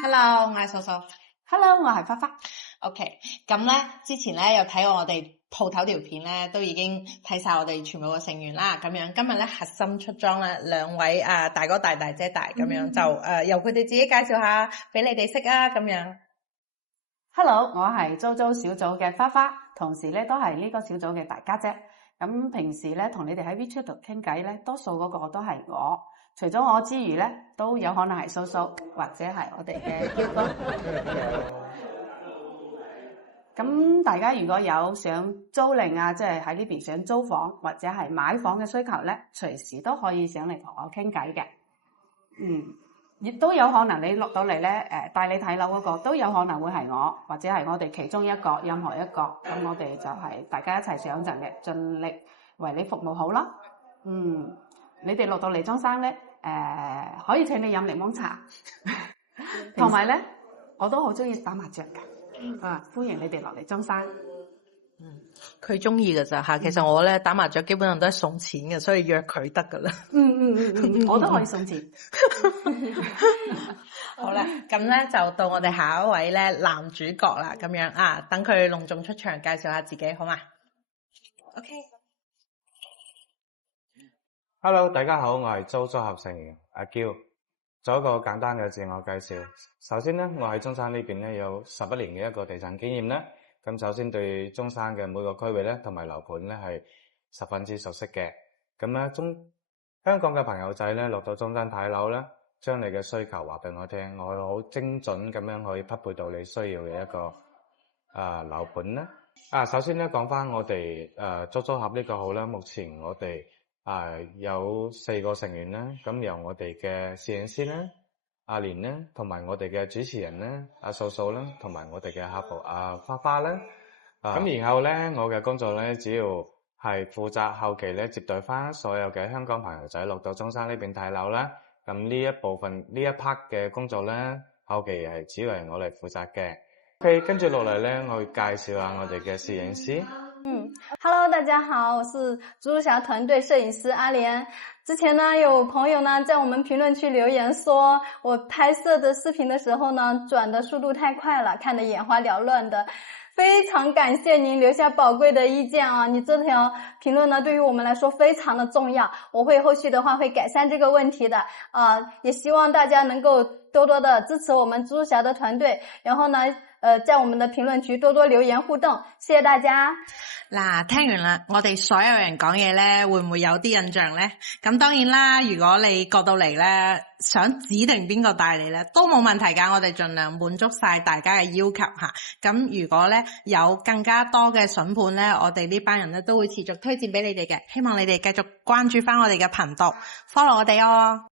Hello，我係素素。Hello， 我係花花。OK， 咁咧之前咧有睇我哋鋪頭條片咧，都已經睇晒我哋全部嘅成員啦。咁樣今日咧核心出裝咧兩位大哥大大姐大咁樣就由佢哋自己介紹下俾你哋識啊咁樣。Hello， 我係周周小組嘅花花，同時咧都係呢個小組嘅大家姐。咁平時咧同你哋喺 WeChat 度傾偈咧，多數嗰個都係我。除咗我之餘咧，都有可能係蘇蘇或者係我哋嘅嬌哥。咁大家如果有想租賃啊，即係喺呢邊想租房或者係買房嘅需求咧，隨時都可以上嚟同我傾偈嘅。亦都有可能你落到嚟咧，帶你睇樓嗰個都有可能會係我，或者係我哋其中一個，任何一個。咁我哋就係大家一齊上陣嘅，盡力為你服務好啦。你哋落到嚟中山咧，可以請你飲檸檬茶，同埋咧，我都好中意打麻雀嘅。歡迎你哋落嚟中山。佢中意㗎咋吓，其實我咧打麻雀基本上都係送錢嘅，所以約佢得㗎啦。我都可以送錢。好啦，咁咧就到我哋下一位咧男主角啦，咁樣等佢隆重出場介紹下自己好嘛 ？OK。Hello， 大家好，我係租合成員阿嬌。做一個簡單嘅自我介紹。首先咧，我喺中山呢邊咧有11年嘅一個地產經驗啦。咁首先對中山嘅每個區域咧同埋樓盤咧係十分之熟悉嘅。咁咧香港嘅朋友仔咧落到中山睇樓咧，將你嘅需求話俾我聽，我會好精準咁樣去匹配到你需要嘅一個樓盤咧。首先咧講翻我哋租合呢個號啦，目前我哋有4個成員啦，咁由我哋嘅攝影師咧，阿蓮咧，同埋我哋嘅主持人咧，阿素素啦，同埋我哋嘅客服花花啦。咁然後咧，我嘅工作咧，主要係負責後期咧接待翻所有嘅香港朋友仔落到中山呢邊睇樓啦。咁呢一部分呢一 part 嘅工作咧，後期係主要係我嚟負責嘅。OK， 跟住落嚟咧，我會介紹下我哋嘅攝影師。Hello， 大家好，我是豬豬俠團隊攝影師阿蓮。之前呢，有朋友呢在我們評論區留言說，我拍攝的視頻的時候呢，轉的速度太快了，看得眼花繚亂的。非常感謝您留下寶貴的意見啊！你這條評論呢，對於我們來說非常的重要，我會後續的話會改善這個問題的。也希望大家能夠多多的支持我們豬俠的團隊，然後呢，在我們的評論區多多留言互動，謝謝大家。嗱，聽完啦，我哋所有人講嘢咧，會唔會有啲印象咧？咁當然啦，如果你過到嚟咧，想指定邊個帶你咧，都冇問題㗎，我哋盡量滿足晒大家嘅要求吓。咁如果咧有更加多嘅筍盤咧，我哋呢班人咧都會持續推薦俾你哋嘅，希望你哋繼續關注翻我哋嘅頻道，follow 我哋哦。